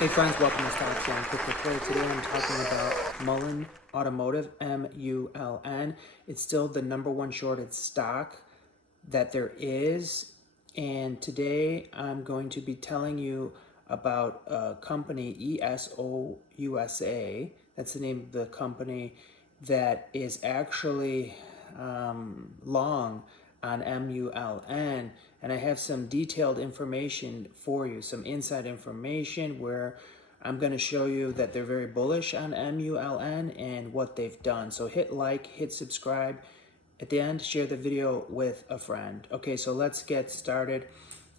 Hey friends, welcome to Stock Sharing Quick Report. Today I'm talking about Mullen Automotive, M-U-L-N. It's still the number one shorted stock that there is. And today I'm going to be telling you about a company, ESO USA. That's the name of the company that is actually long on MULN, and I have some detailed information for you, some inside information where I'm going to show you that they're very bullish on MULN and what they've done. So hit like, hit subscribe. At the end, share the video with a friend. Okay, so let's get started.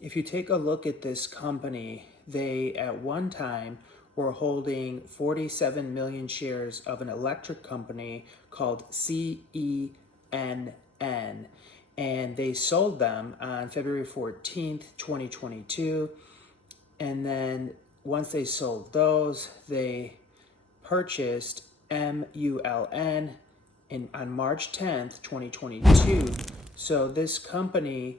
If you take a look at this company, they at one time were holding 47 million shares of an electric company called CENN, and they sold them on February 14th, 2022. And then once they sold those, they purchased MULN on March 10th, 2022. So this company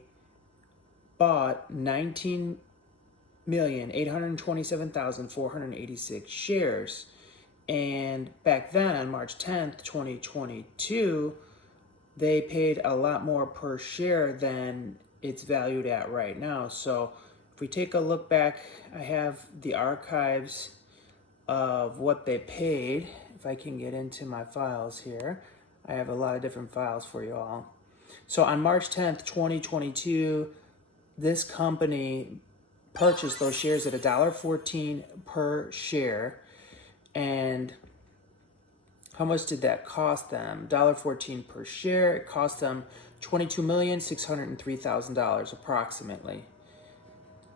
bought 19,827,486 shares. And back then on March 10th, 2022, they paid a lot more per share than it's valued at right now. So if we take a look back, I have the archives of what they paid. If I can get into my files here, I have a lot of different files for you all. So on March 10th, 2022, this company purchased those shares at $1.14 per share. And how much did that cost them? $1.14 per share. It cost them $22,603,000 approximately.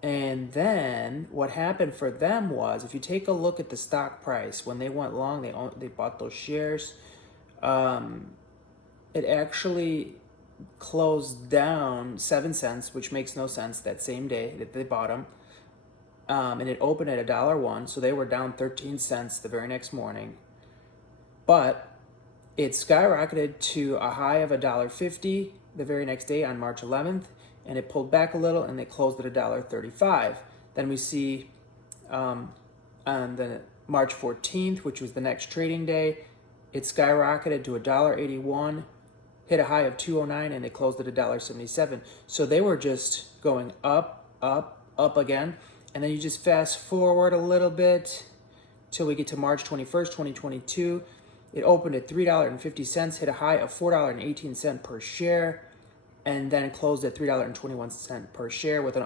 And then what happened for them was, if you take a look at the stock price, when they went long, they bought those shares. It actually closed down 7 cents, which makes no sense, that same day that they bought them. And it opened at $1.01, so they were down 13 cents the very next morning. But it skyrocketed to a high of $1.50 the very next day on March 11th, and it pulled back a little and they closed at $1.35. Then we see on the March 14th, which was the next trading day, it skyrocketed to $1.81, hit a high of $2.09, and they closed at $1.77. So they were just going up, up, up again. And then you just fast forward a little bit till we get to March 21st, 2022. It opened at $3.50, hit a high of $4.18 per share, and then closed at $3.21 per share with a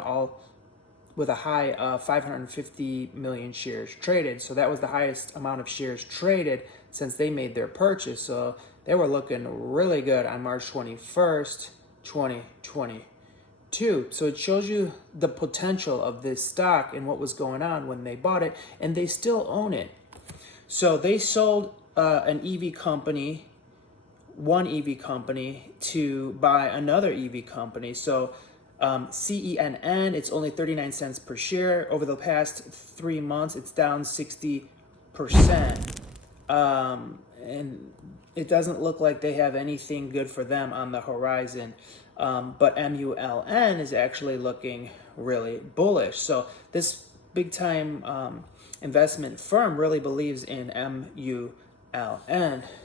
high of 550 million shares traded. So that was the highest amount of shares traded since they made their purchase. So they were looking really good on March 21st, 2022. So it shows you the potential of this stock and what was going on when they bought it, and they still own it. So they sold one EV company to buy another EV company. So CENN, it's only 39 cents per share. Over the past 3 months, it's down 60%. And it doesn't look like they have anything good for them on the horizon. But MULN is actually looking really bullish. So this big time investment firm really believes in MULN.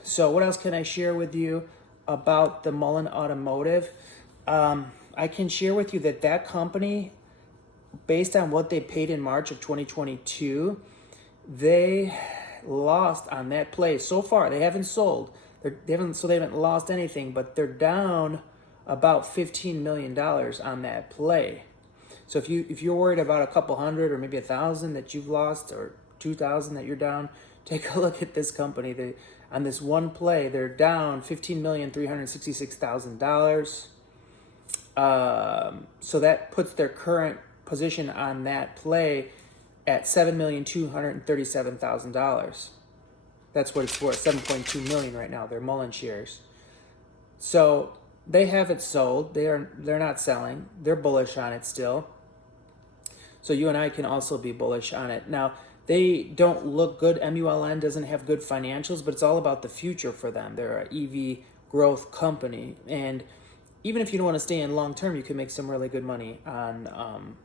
So what else can I share with you about the Mullen Automotive? I can share with you that company, based on what they paid in March of 2022, they lost on that play so far. They haven't sold. They haven't lost anything, but they're down about $15 million on that play. So if you're worried about a couple hundred or maybe 1,000 that you've lost, or 2,000 that you're down, take a look at this company. On this one play, they're down $15,366,000. So that puts their current position on that play at $7,237,000. That's what it's worth, 7.2 million right now. They're Mullen shares. So they have it sold. They're not selling. They're bullish on it still. So you and I can also be bullish on it. Now, they don't look good. MULN doesn't have good financials, but it's all about the future for them. They're an EV growth company. And even if you don't want to stay in long term, you can make some really good money on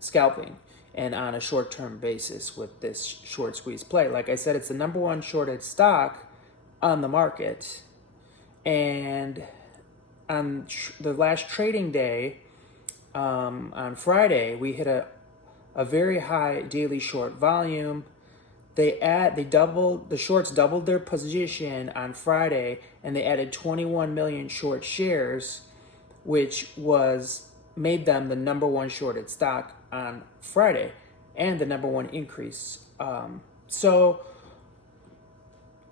scalping. and on a short-term basis with this short squeeze play. Like I said, it's the number one shorted stock on the market. And on the last trading day, on Friday, we hit a very high daily short volume. The shorts doubled their position on Friday, and they added 21 million short shares, which made them the number one shorted stock on Friday and the number one increase. So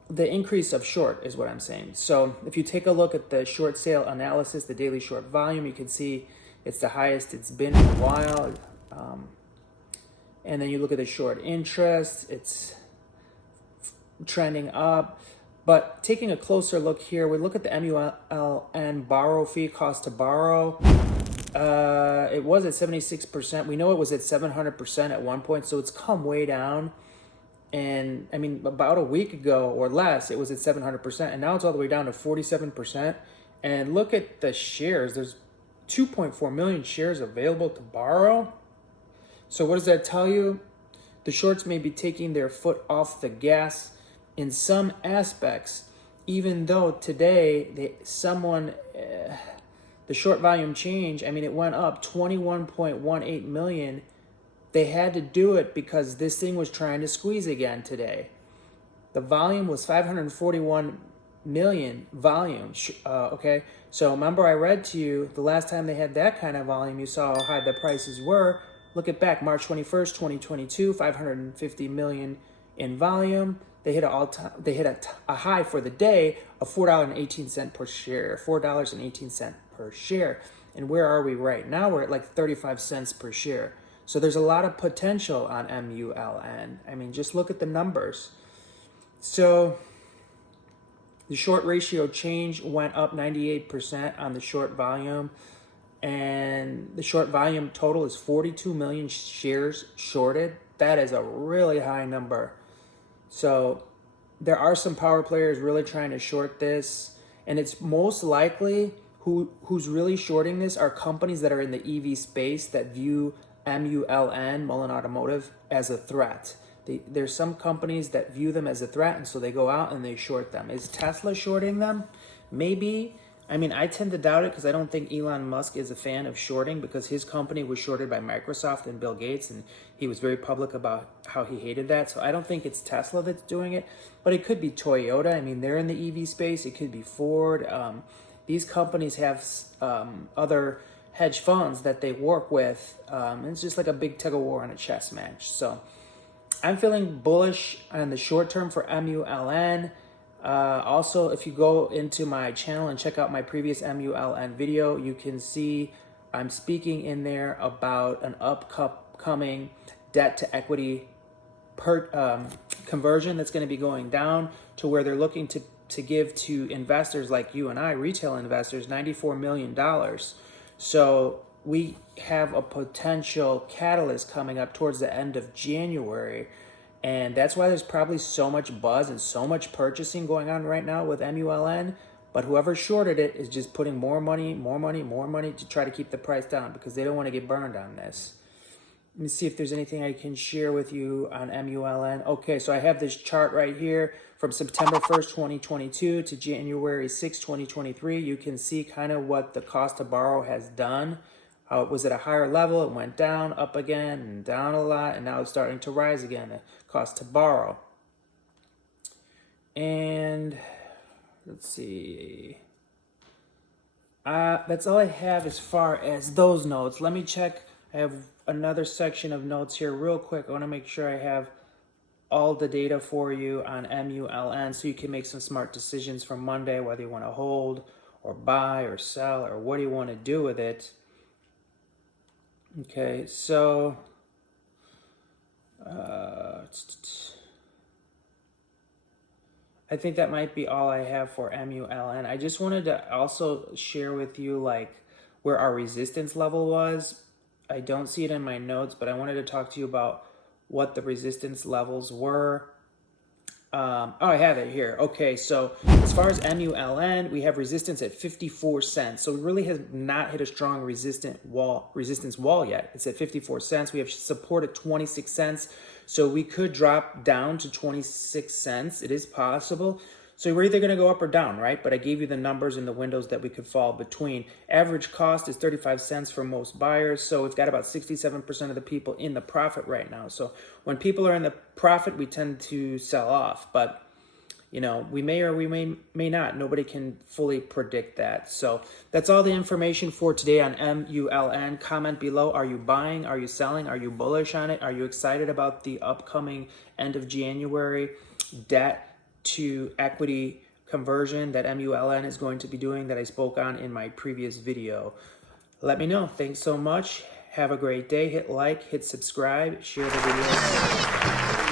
the increase of short is what I'm saying. So if you take a look at the short sale analysis, the daily short volume, you can see it's the highest it's been in a while. And then you look at the short interest, it's trending up. But taking a closer look here, we look at the MULN borrow fee, cost to borrow. It was at 76%. We know it was at 700% at one point, so it's come way down. And I mean, about a week ago or less, it was at 700%, and now it's all the way down to 47%. And look at the shares. There's 2.4 million shares available to borrow. So what does that tell you? The shorts may be taking their foot off the gas in some aspects, even though today the short volume change, I mean, it went up 21.18 million. They had to do it because this thing was trying to squeeze again today. The volume was 541 million volume. Okay, so remember I read to you the last time they had that kind of volume, you saw how high the prices were. Look at back, March 21st, 2022, 550 million in volume. They hit a high for the day of $4.18 per share, $4.18 per share. And where are we right now? We're at like 35 cents per share. So there's a lot of potential on MULN. I mean, just look at the numbers. So the short ratio change went up 98% on the short volume. And the short volume total is 42 million shares shorted. That is a really high number. So there are some power players really trying to short this. And it's most likely who's really shorting this are companies that are in the EV space that view MULN, Mullen Automotive, as a threat. There's some companies that view them as a threat, and so they go out and they short them. Is Tesla shorting them? Maybe. I mean, I tend to doubt it because I don't think Elon Musk is a fan of shorting, because his company was shorted by Microsoft and Bill Gates, and he was very public about how he hated that. So I don't think it's Tesla that's doing it, but it could be Toyota. I mean, they're in the EV space. It could be Ford. These companies have other hedge funds that they work with. It's just like a big tug of war on a chess match. So I'm feeling bullish on the short term for MULN. Also, if you go into my channel and check out my previous MULN video, you can see I'm speaking in there about an upcoming debt to equity conversion that's going to be going down to where they're looking to give to investors like you and I, retail investors, $94 million. So we have a potential catalyst coming up towards the end of January. And that's why there's probably so much buzz and so much purchasing going on right now with MULN. But whoever shorted it is just putting more money to try to keep the price down because they don't want to get burned on this. Let me see if there's anything I can share with you on MULN. Okay, so I have this chart right here from September 1st, 2022 to January 6th, 2023. You can see kind of what the cost to borrow has done. How it was at a higher level, it went down, up again, and down a lot, and now it's starting to rise again, the cost to borrow. And let's see. That's all I have as far as those notes. Let me check. I have another section of notes here real quick. I want to make sure I have all the data for you on MULN so you can make some smart decisions for Monday, whether you want to hold or buy or sell or what do you want to do with it. Okay, so I think that might be all I have for MULN. I just wanted to also share with you like where our resistance level was. I don't see it in my notes, but I wanted to talk to you about what the resistance levels were. Oh, I have it here. Okay, so as far as MULN, we have resistance at 54 cents. So it really has not hit a strong resistance wall yet. It's at 54 cents. We have support at 26 cents. So we could drop down to 26 cents. It is possible. So we're either going to go up or down, right? But I gave you the numbers and the windows that we could fall between. Average cost is 35 cents for most buyers. So we've got about 67% of the people in the profit right now. So when people are in the profit, we tend to sell off. But, you know, we may or we may not. Nobody can fully predict that. So that's all the information for today on MULN. Comment below. Are you buying? Are you selling? Are you bullish on it? Are you excited about the upcoming end of January debt to equity conversion that MULN is going to be doing that I spoke on in my previous video? Let me know. Thanks so much. Have a great day. Hit like, hit subscribe, share the video.